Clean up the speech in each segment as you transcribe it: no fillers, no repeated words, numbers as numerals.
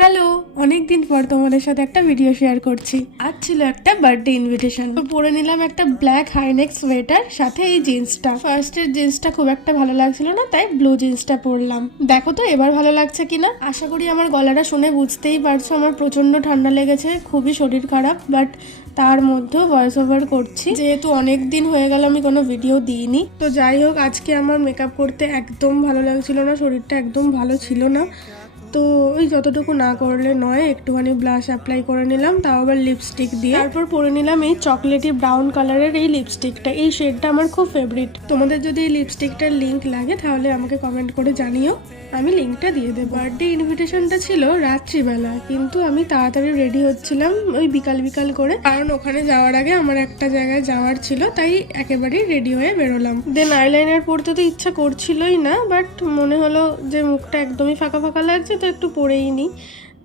Hello, অনেক দিন পর তোমাদের সাথে একটা ভিডিও শেয়ার করছি। আজ ছিল একটা বার্থডে ইনভিটেশন, তো পরে নিলাম একটা ব্ল্যাক হাইনেক সোয়েটার, সাথে এই জিন্সটা। ফার্স্টের জিন্সটা খুব একটা ভালো লাগছিল না, তাই ব্লু জিন্সটা পরলাম। দেখো তো এবার ভালো লাগছে কিনা। আশা করি আমার গলাটা শুনে বুঝতেই পারছো আমার প্রচন্ড ঠান্ডা লেগেছে, খুবই শরীর খারাপ, বাট তার মধ্যেও ভয়েস ওভার করছি যেহেতু অনেক দিন হয়ে গেল আমি কোনো ভিডিও দিইনি। তো যাই হোক, আজকে আমার মেকআপ করতে একদম ভালো লাগছিল না, শরীরটা একদম ভালো ছিল না। তো ওই যতটুকু না করলে নয়, একটুখানি ব্লাশ অ্যাপ্লাই করে নিলাম, তাও আবার লিপস্টিক দিয়ে। তারপর পরে নিলাম এই চকলেটি ব্রাউন কালারের এই লিপস্টিকটা। এই শেডটা আমার খুব ফেভারিট। তোমাদের যদি এই লিপস্টিকটার লিঙ্ক লাগে তাহলে আমাকে কমেন্ট করে জানিও, আমি লিঙ্কটা দিয়ে দেবো। বার্থডে ইনভিটেশনটা ছিল রাত্রিবেলা, কিন্তু আমি তাড়াতাড়ি রেডি হচ্ছিলাম ওই বিকাল বিকাল করে, কারণ ওখানে যাওয়ার আগে আমার একটা জায়গায় যাওয়ার ছিল, তাই একেবারেই রেডি হয়ে বেরোলাম। দেন আইলাইনার পরতে তো ইচ্ছা করছিলই না, বাট মনে হলো যে মুখটা একদমই ফাঁকা ফাঁকা লাগছে, তো একটু পরেই নিই।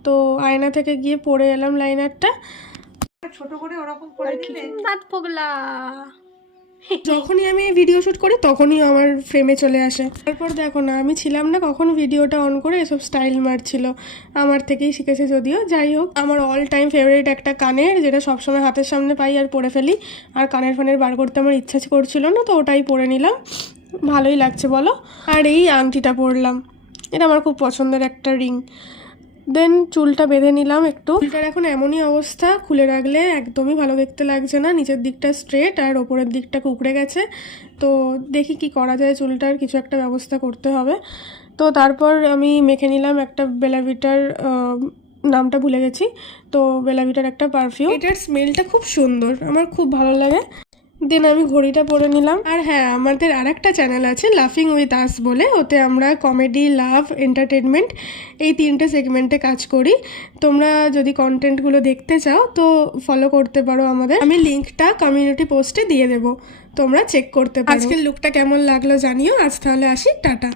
তো আয়না থেকে গিয়ে পরে এলাম লাইনারটা। ছোট করে ওরকম করে দিলে দাঁত পগলা। যখনই আমি ভিডিও শুট করি তখনই আমার ফ্রেমে চলে আসে। তারপর দেখো না, আমি ছিলাম না কখন ভিডিওটা অন করে এসব স্টাইল মারছিল, আমার থেকেই শিখেছে যদিও। যাই হোক, আমার অল টাইম ফেভারিট একটা কানের, যেটা সবসময় হাতের সামনে পাই আর পরে ফেলি, আর কানের ফানের বার করতে আমার ইচ্ছা করছিল না, তো ওটাই পরে নিলাম। ভালোই লাগছে বলো। আর এই আংটিটা পরলাম, এটা আমার খুব পছন্দের একটা রিং। দেন চুলটা বেঁধে নিলাম একটু। চুলটার এখন এমনই অবস্থা, খুলে রাখলে একদমই ভালো দেখতে লাগছে না, নিচের দিকটা স্ট্রেট আর ওপরের দিকটা কুঁকড়ে গেছে। তো দেখি কি করা যায়, চুলটার কিছু একটা ব্যবস্থা করতে হবে। তো তারপর আমি মেখে নিলাম একটা বেলাভিটার, নামটা ভুলে গেছি, তো বেলাভিটার একটা পারফিউম। এটার স্মেলটা খুব সুন্দর, আমার খুব ভালো লাগে। দেন আমি ঘড়িটা পরে নিলাম। আর হ্যাঁ, আমাদের আর একটা চ্যানেল আছে লাফিং উইথ আস বলে, ওতে আমরা কমেডি, লাভ, এন্টারটেনমেন্ট এই তিনটে সেগমেন্টে কাজ করি। তোমরা যদি কন্টেন্টগুলো দেখতে চাও তো ফলো করতে পারো আমাদের, আমি লিঙ্কটা কমিউনিটি পোস্টে দিয়ে দেবো, তোমরা চেক করতে পারো। আজকের লুকটা কেমন লাগলো জানিও। আজ তাহলে আসি, টাটা।